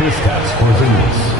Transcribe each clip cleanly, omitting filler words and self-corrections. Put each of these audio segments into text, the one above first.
Kristaps Porzingis.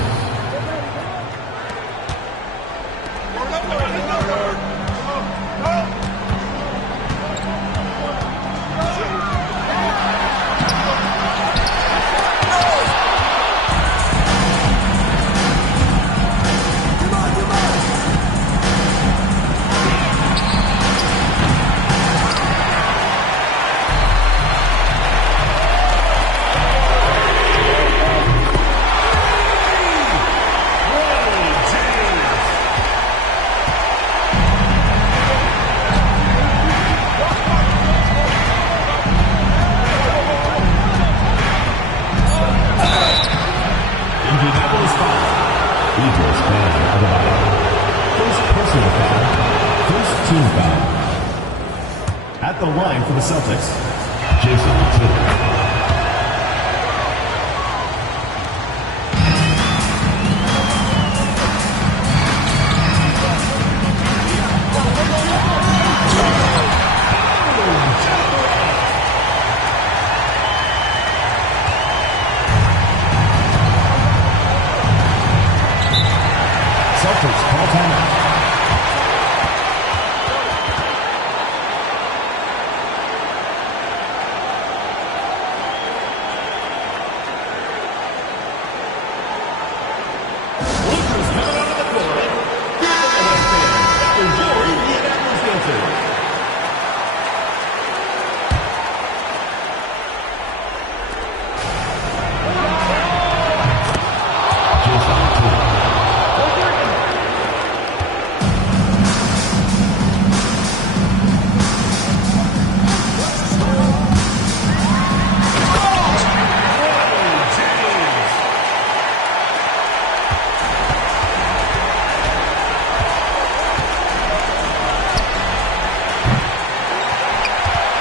First personal foul. First team foul. At the line for the Celtics, Jason Taylor. Celtics call timeout.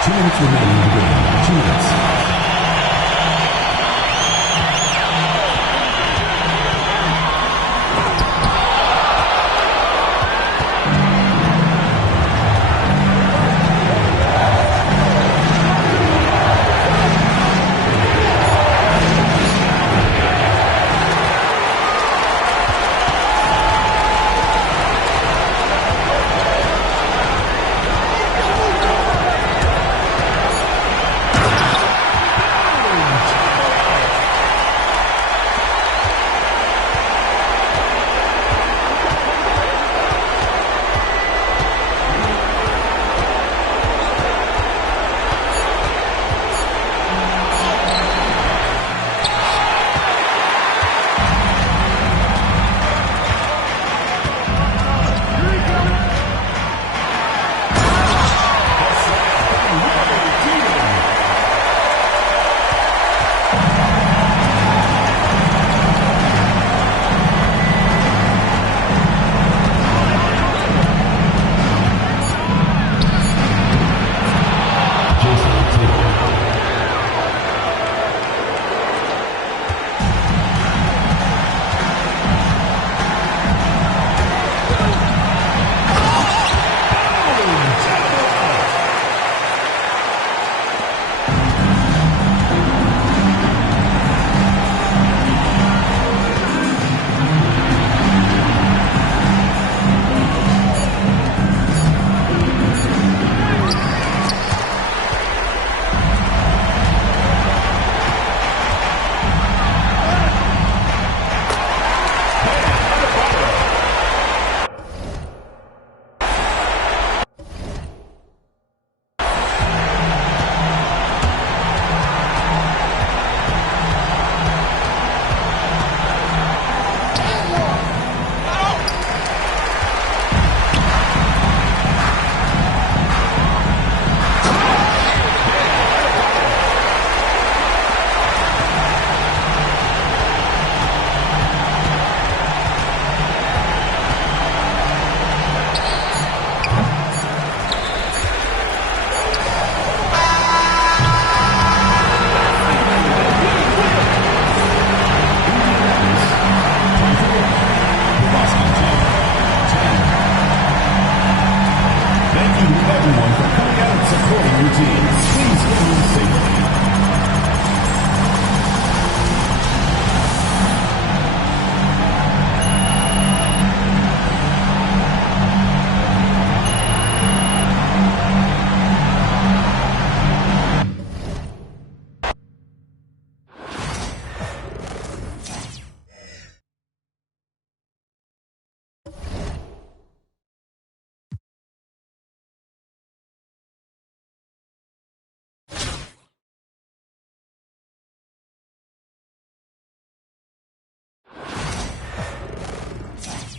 2 minutes remaining in the game. 2 minutes.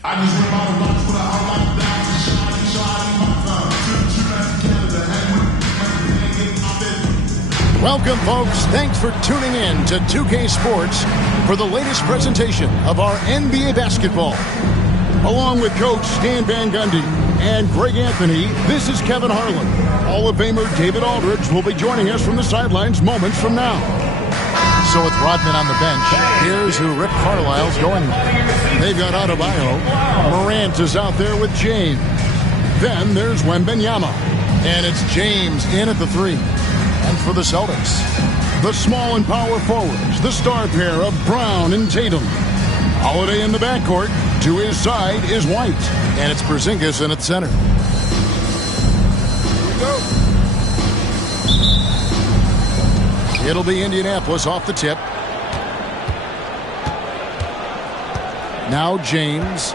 I just went by the rocks, but I like that to shine my thumb. Welcome, folks. Thanks for tuning in to 2K Sports for the latest presentation of our NBA basketball. Along with Coach Stan Van Gundy and Greg Anthony, this is Kevin Harlan. Hall of Famer David Aldridge will be joining us from the sidelines moments from now. So with Rodman on the bench, here's who Rick Carlisle's going with. They've got Adebayo. Morant is out there with James. Then there's Wembanyama. And it's James in at the 3. And for the Celtics, the small and power forwards, the star pair of Brown and Tatum. Holiday in the backcourt. To his side is White. And it's Porzingis in at center. Here we go. It'll be Indianapolis off the tip. Now James.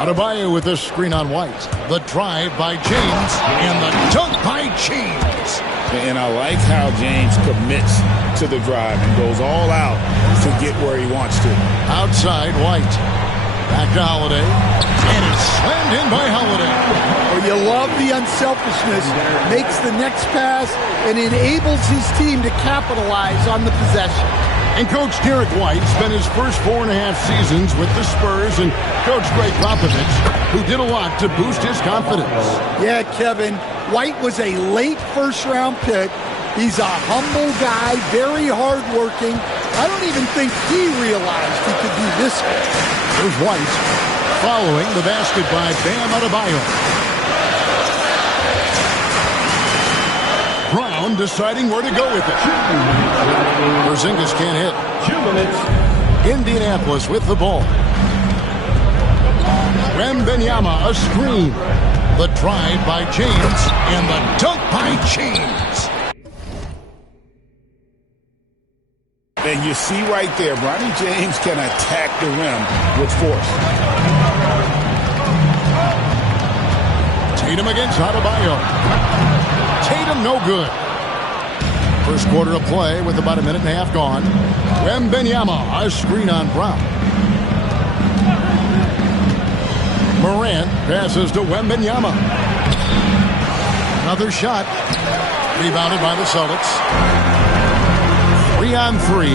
Adebayo with a screen on White. The drive by James. And the dunk by James. And I like how James commits to the drive and goes all out to get where he wants to. Outside White. Back to Holiday. And it's slammed in by Holiday. Well, you love the unselfishness. Makes the next pass and enables his team to capitalize on the possession. And Coach Derek White spent his first 4.5 seasons with the Spurs and Coach Greg Popovich, who did a lot to boost his confidence. Yeah, Kevin, White was a late first-round pick. He's a humble guy, very hardworking. I don't even think he realized he could do this. There's White following the basket by Bam Adebayo. Brown deciding where to go with it. Porzingis can't hit. 2 minutes. Indianapolis with the ball. Wembanyama a screen. The drive by James and the dunk by James. And you see right there, Bronny James can attack the rim with force. Tatum against Adebayo. Tatum no good. First quarter of play with about 1.5 minutes gone. Wembanyama a screen on Brown. Morant passes to Wembanyama. Another shot. Rebounded by the Celtics. 3-on-3.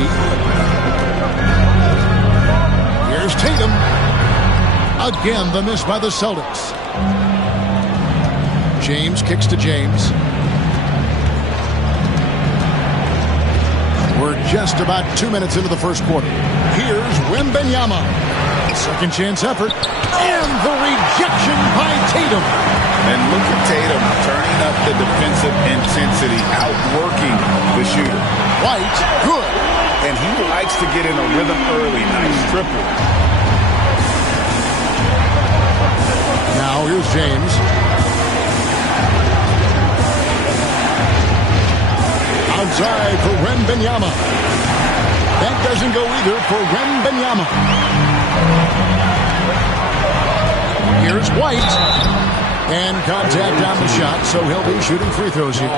Here's Tatum. Again, the miss by the Celtics. James kicks to James. We're just about 2 minutes into the first quarter. Here's Wembanyama. Second chance effort. And the rejection by Tatum. And look at Tatum turning up the defensive intensity, outworking the shooter. White, good. And he likes to get in a rhythm early. Nice triple. Now here's James. Outside for Wembanyama. That doesn't go either for Wembanyama. Here's White. And contact on the shot, so he'll be shooting free throws here.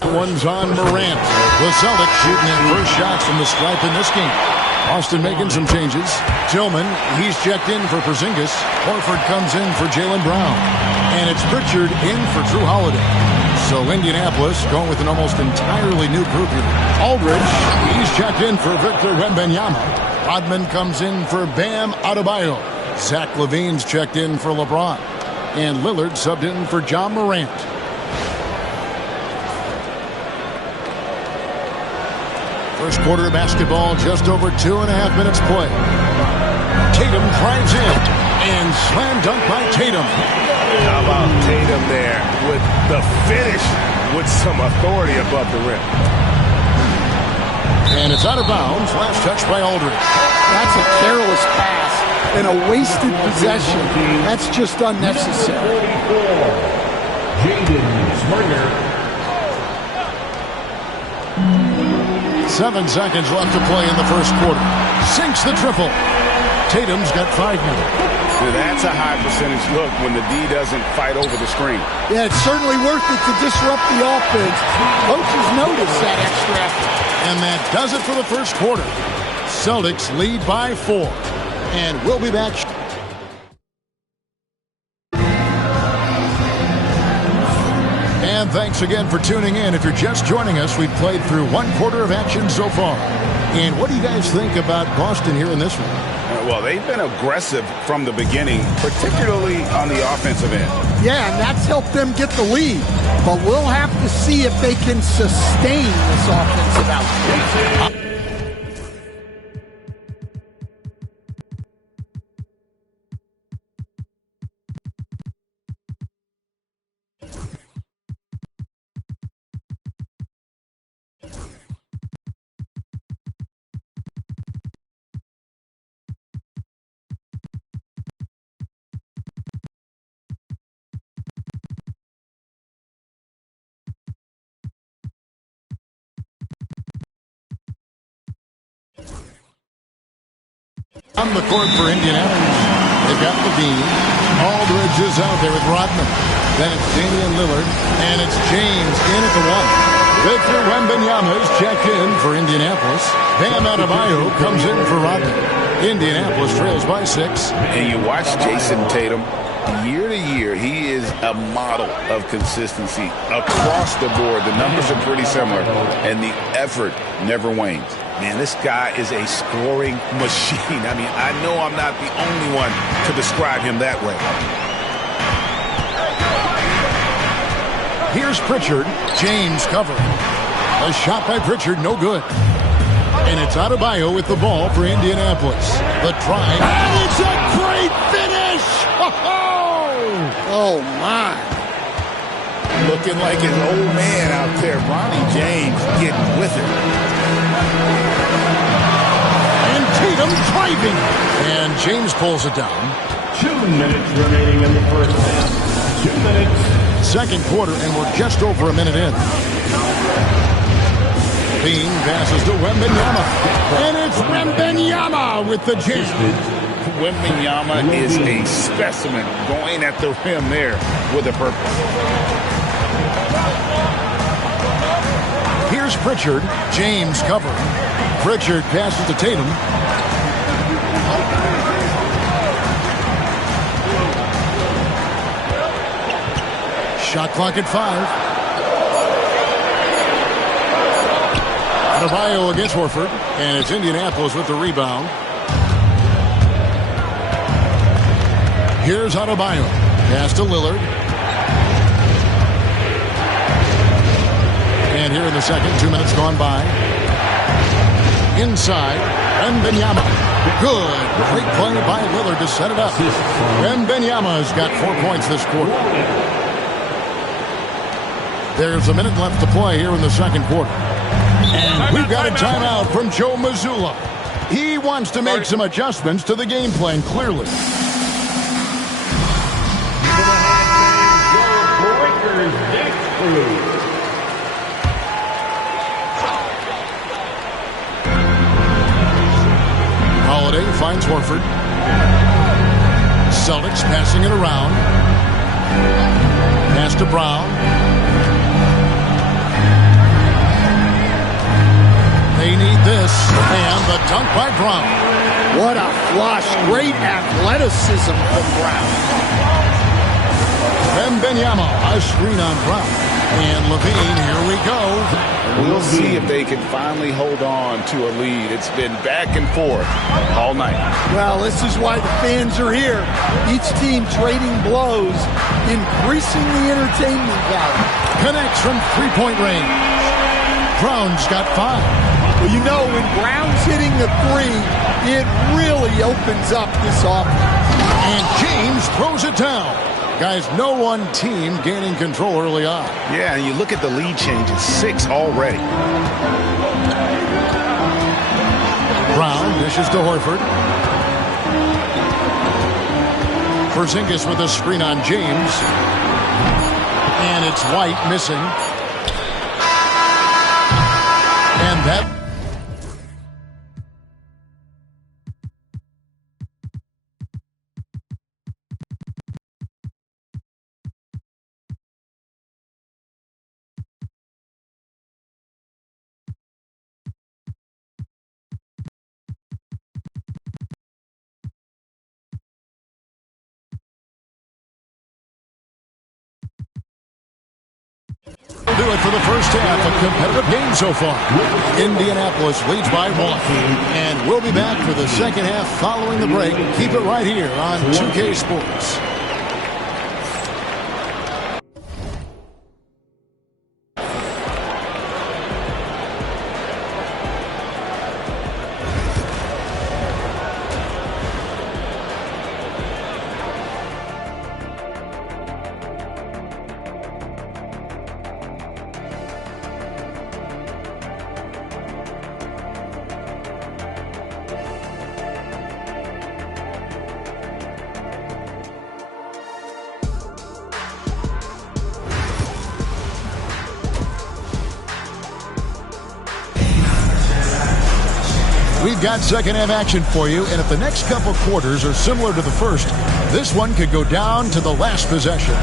That one's on Morant. The Celtics shooting their first shots from the stripe in this game. Austin making some changes. Tillman, he's checked in for Porzingis. Horford comes in for Jaylen Brown. And it's Pritchard in for Drew Holiday. So Indianapolis going with an almost entirely new group here. Aldridge, he's checked in for Victor Wembanyama. Rodman comes in for Bam Adebayo. Zach LaVine's checked in for LeBron. And Lillard subbed in for John Morant. First quarter of basketball, just over 2.5 minutes play. Tatum drives in, and slam dunk by Tatum. How about Tatum there with the finish with some authority above the rim? And it's out of bounds. Last touch by Aldridge. That's a careless pass and a wasted possession. That's just unnecessary. 7 seconds left to play in the first quarter. Sinks the triple. Tatum's got 5 now. That's a high percentage look when the D doesn't fight over the screen. Yeah, it's certainly worth it to disrupt the offense. Coaches notice that extra effort. And that does it for the first quarter. Celtics lead by 4. And we'll be back. And thanks again for tuning in. If you're just joining us, we've played through 1 quarter of action so far. And what do you guys think about Boston here in this one? Well, they've been aggressive from the beginning, particularly on the offensive end. Yeah, and that's helped them get the lead. But we'll have to see if they can sustain this offensive output. On the court for Indianapolis, they've got Levine. Aldridge is out there with Rodman. Then it's Damian Lillard, and it's James in at the 1. Victor Wembanyama is checked in for Indianapolis. Bam Adebayo comes in for Rodman. Indianapolis trails by 6. And you watch Jason Tatum. Year to year, he is a model of consistency across the board. The numbers are pretty similar, and the effort never wanes. Man, this guy is a scoring machine. I mean, I know I'm not the only one to describe him that way. Here's Pritchard. James covering. A shot by Pritchard, no good. And it's Adebayo with the ball for Indianapolis. The try. And it's a great finish! Oh, my. Looking like his old man out there, Bronny James, getting with it. And Tatum driving. And James pulls it down. 2 minutes remaining in the first half. 2 minutes. Second quarter, and we're just over a minute in. Bean passes to Wembanyama. And it's Wembanyama with the jam. Wembanyama is a specimen going at the rim there with a purpose. Here's Pritchard. James covering. Pritchard passes to Tatum. Shot clock at 5. Adebayo against Horford. And it's Indianapolis with the rebound. Here's Adebayo. Pass to Lillard. And here in the second, 2 minutes gone by. Inside, Wembanyama. Good. Great play by Lillard to set it up. Wembanyama's got 4 points this quarter. There's a minute left to play here in the second quarter. And we've got a timeout from Joe Mazzulla. He wants to make some adjustments to the game plan, clearly. Holiday finds Horford. Celtics passing it around. Pass to Brown. They need this. And the dunk by Brown. What a flush. Great athleticism from Brown. Wembanyama, a screen on Brown. And Levine, here we go. We'll see if they can finally hold on to a lead. It's been back and forth all night. Well, this is why the fans are here. Each team trading blows, increasing the entertainment value. Connects from three-point range. Brown's got 5. Well, you know, when Brown's hitting the 3, it really opens up this offense. And James throws it down. Guys, no one team gaining control early on. Yeah, and you look at the lead changes, 6 already. Brown dishes to Horford. Porzingis with a screen on James. And it's White missing. And that... do it for the first half. A competitive game so far. Indianapolis leads by 1. And we'll be back for the second half following the break. Keep it right here on 2K Sports. We've got second half action for you, and if the next couple quarters are similar to the first, this one could go down to the last possession.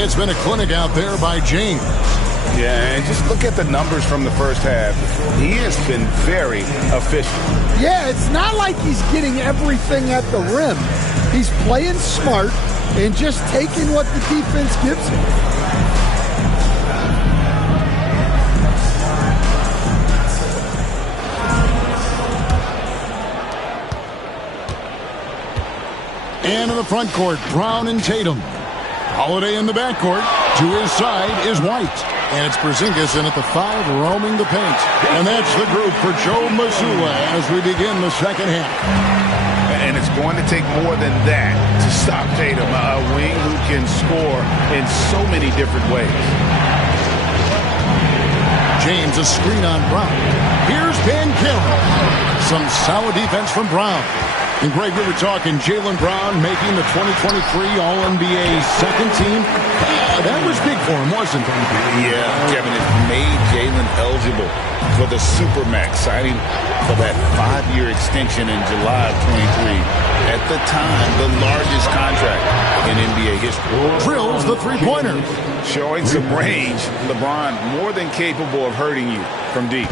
It's been a clinic out there by James. Yeah, and just look at the numbers from the first half. He has been very efficient. Yeah, it's not like he's getting everything at the rim. He's playing smart and just taking what the defense gives him. And in the front court, Brown and Tatum. Holiday in the backcourt. To his side is White. And it's Porzingis in at the 5, roaming the paint. And that's the group for Joe Mazzulla as we begin the second half. And it's going to take more than that to stop Tatum, a wing who can score in so many different ways. James, a screen on Brown. Here's Banchero. Some solid defense from Brown. And Greg, we were talking Jaylen Brown making the 2023 All-NBA second team. That was big for him, wasn't it? Yeah, Kevin, it made Jaylen eligible for the Supermax, signing for that 5-year extension in July of 23. At the time, the largest contract in NBA history. Drills the three-pointer. Showing some range, LeBron more than capable of hurting you from deep.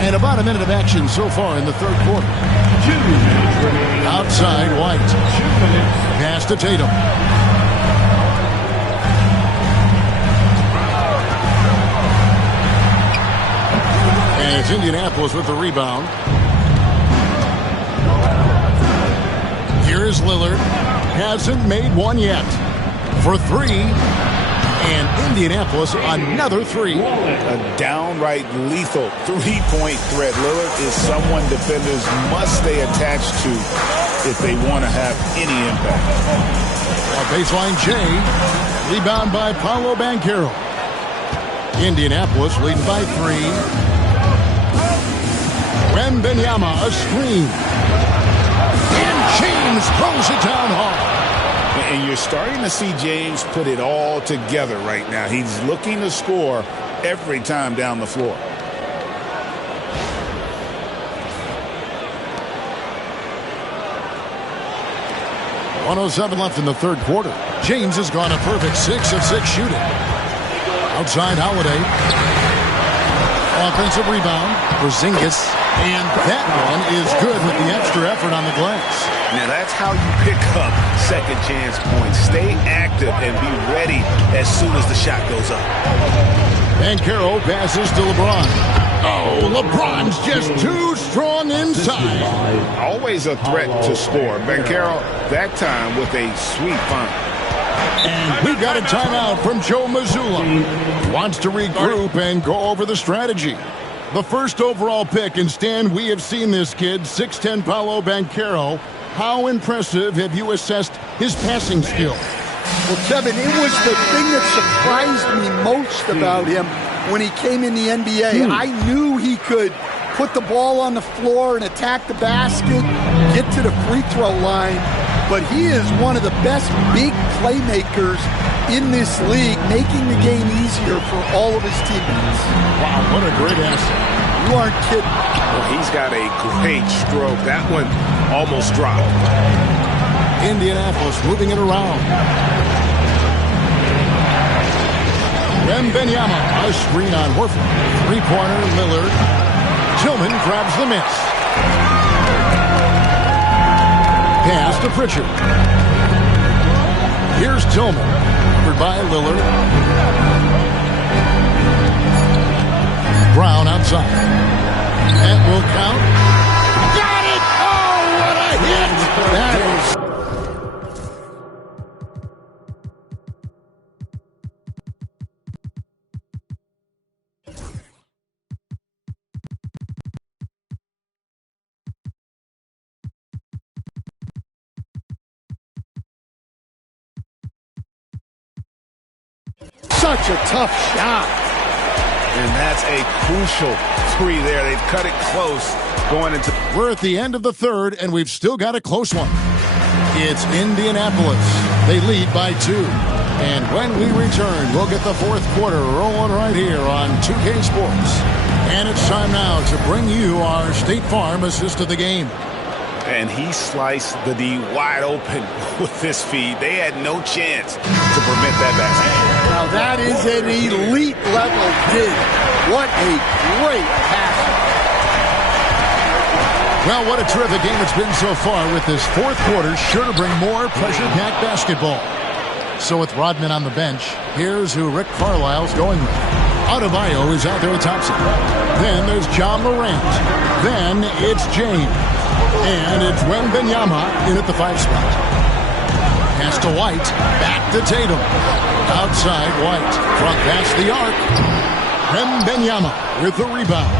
And about a minute of action so far in the third quarter. Outside, White. Pass to Tatum. And it's Indianapolis with the rebound. Here's Lillard. Hasn't made one yet. For 3. And Indianapolis, another 3. A downright lethal three-point threat. Lillard is someone defenders must stay attached to if they want to have any impact. Baseline J. Rebound by Paolo Banchero. Indianapolis leading by 3. Wembanyama, a screen. And James throws it down hard. And you're starting to see James put it all together right now. He's looking to score every time down the floor. .107 left in the third quarter. James has gone a perfect 6 of 6 shooting. Outside Holiday. Offensive rebound. Porzingis. And that one is good with the extra effort on the glass. Now that's how you pick up second chance points. Stay active and be ready as soon as the shot goes up. Banchero passes to LeBron. Oh, LeBron's just too strong inside. Always a threat to score. Banchero, that time with a sweet find. And we've got a timeout from Joe Mazzulla. Wants to regroup and go over the strategy. The first overall pick, and Stan, we have seen this kid, 6'10" Paolo Banchero. How impressive have you assessed his passing skill? Well, Kevin, it was the thing that surprised me most about him when he came in the NBA. I knew he could put the ball on the floor and attack the basket, get to the free throw line. But he is one of the best big playmakers in this league, making the game easier for all of his teammates. Wow, what a great asset. You aren't kidding. Well, he's got a great stroke. That one almost dropped. Indianapolis moving it around. Wembanyama, a screen on Horford. Three-pointer, Lillard. Tillman grabs the miss. Pass to Pritchard. Here's Tillman. Covered by Lillard. Brown outside. That will count. Got it! Oh, what a hit! That is... Such a tough shot. And that's a crucial three there. They've cut it close going into... We're at the end of the third, and we've still got a close one. It's Indianapolis. They lead by 2. And when we return, we'll get the fourth quarter rolling right here on 2K Sports. And it's time now to bring you our State Farm assist of the game. And he sliced the D wide open with this feed. They had no chance to prevent that basket. Now that is an elite level dig. What a great pass. Well, what a terrific game it's been so far, with this fourth quarter sure to bring more pressure-packed basketball. So with Rodman on the bench, here's who Rick Carlisle's going with. Adebayo is out there at topside. Then there's John Morant. Then it's James. And it's Wembanyama in at the 5 spot. Pass to White. Back to Tatum. Outside White. Front pass the arc. Wembanyama with the rebound.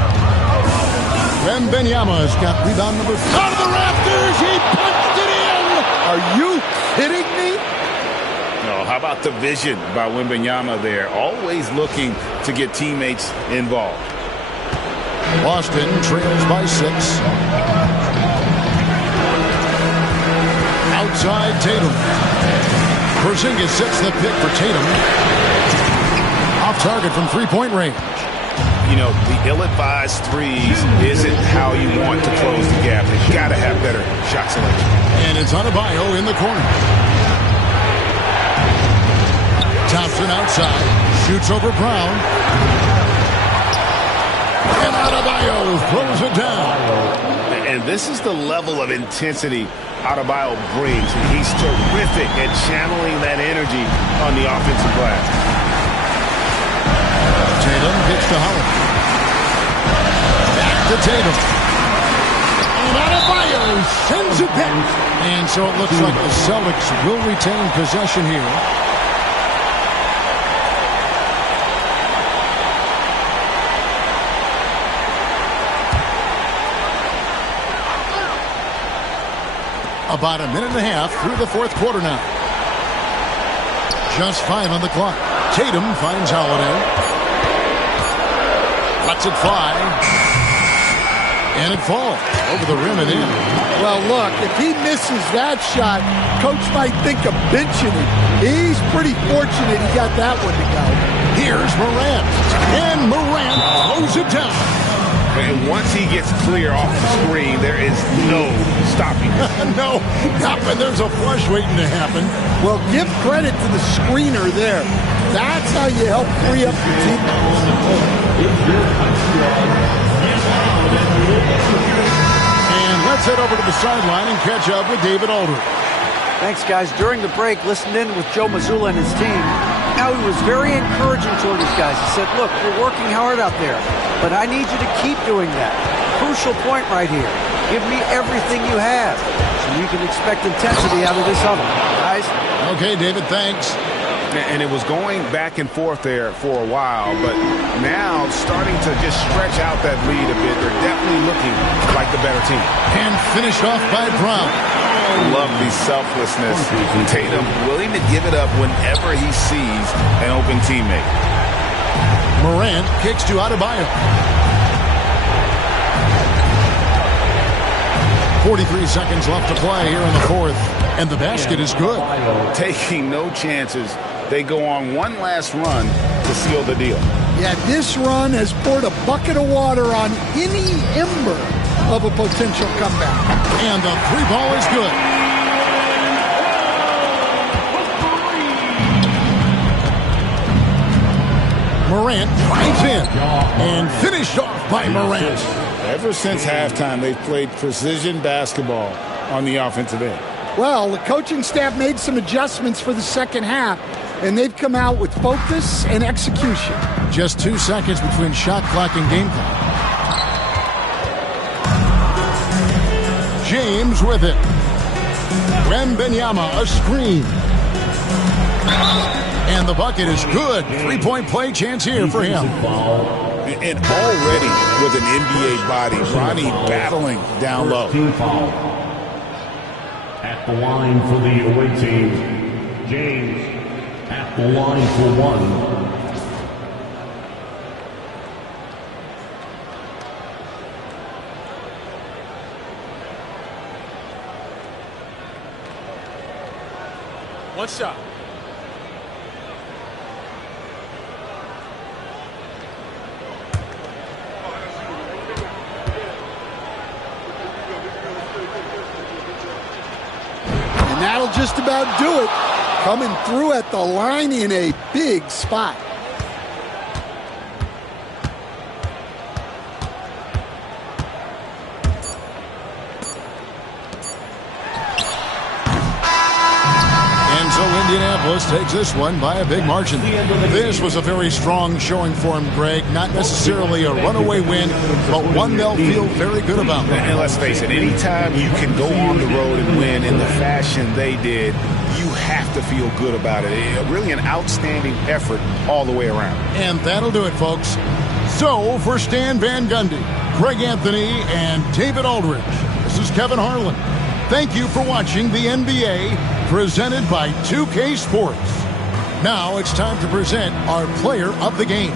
Wembanyama's got rebound number 4. Out of the rafters. He punched it in. Are you kidding me? No, how about the vision by Wembanyama there? Always looking to get teammates involved. Boston trails by 6. Outside Tatum. Porzingis sets the pick for Tatum. Off target from three-point range. You know, the ill-advised threes isn't how you want to close the gap. They've got to have better shot selection. And it's Adebayo in the corner. Thompson outside. Shoots over Brown. And Adebayo throws it down. And this is the level of intensity Adebayo brings. And he's terrific at channeling that energy on the offensive glass. Tatum gets to Howard. Back to Tatum. And Adebayo sends it back. And so it looks like the Celtics will retain possession here. About a minute and a half through the fourth quarter now. Just 5 on the clock. Tatum finds Holiday. Lets it fly. And it falls over the rim and in. Well, look, if he misses that shot, coach might think of benching him. He's pretty fortunate he got that one to go. Here's Morant. And Morant throws it down. And once he gets clear off the screen, there is no stopping him. No, not when there's a flush waiting to happen. Well, give credit to the screener there. That's how you help free up your teammates. And let's head over to the sideline and catch up with David Aldridge. Thanks, guys. During the break, listened in with Joe Mazzulla and his team. Now, he was very encouraging toward his guys. He said, look, you're working hard out there, but I need you to keep doing that. Crucial point right here. Give me everything you have so you can expect intensity out of this oven, guys. Okay, David, thanks. And it was going back and forth there for a while, but now starting to just stretch out that lead a bit. They're definitely looking like the better team. And finished off by Brown. Love the selflessness. Tatum willing to give it up whenever he sees an open teammate. Morant kicks to Adebayo. 43 seconds left to play here in the fourth, and the basket is good. Taking no chances. They go on one last run to seal the deal. Yeah, this run has poured a bucket of water on any ember of a potential comeback. And the three ball is good. Morant drives in and finished off by Morant. Ever since halftime, they've played precision basketball on the offensive end. Well, the coaching staff made some adjustments for the second half, and they've come out with focus and execution. Just 2 seconds between shot clock and game clock. James with it. Wembanyama, a screen. And the bucket is good. Three-point play chance here for him. And already with an NBA body, Ronnie battling down low. Team foul. At the line for the away team, James at the line for one. One shot. And that'll just about do it. Coming through at the line in a big spot. And so Indianapolis takes this one by a big margin. This was a very strong showing for him, Greg. Not necessarily a runaway win, but one they'll feel very good about. And let's face it, anytime you can go on the road and win in the fashion they did, you have to feel good about it. Really an outstanding effort all the way around. And that'll do it, folks. So, for Stan Van Gundy, Greg Anthony, and David Aldridge, this is Kevin Harlan. Thank you for watching the NBA, presented by 2K Sports. Now it's time to present our player of the game.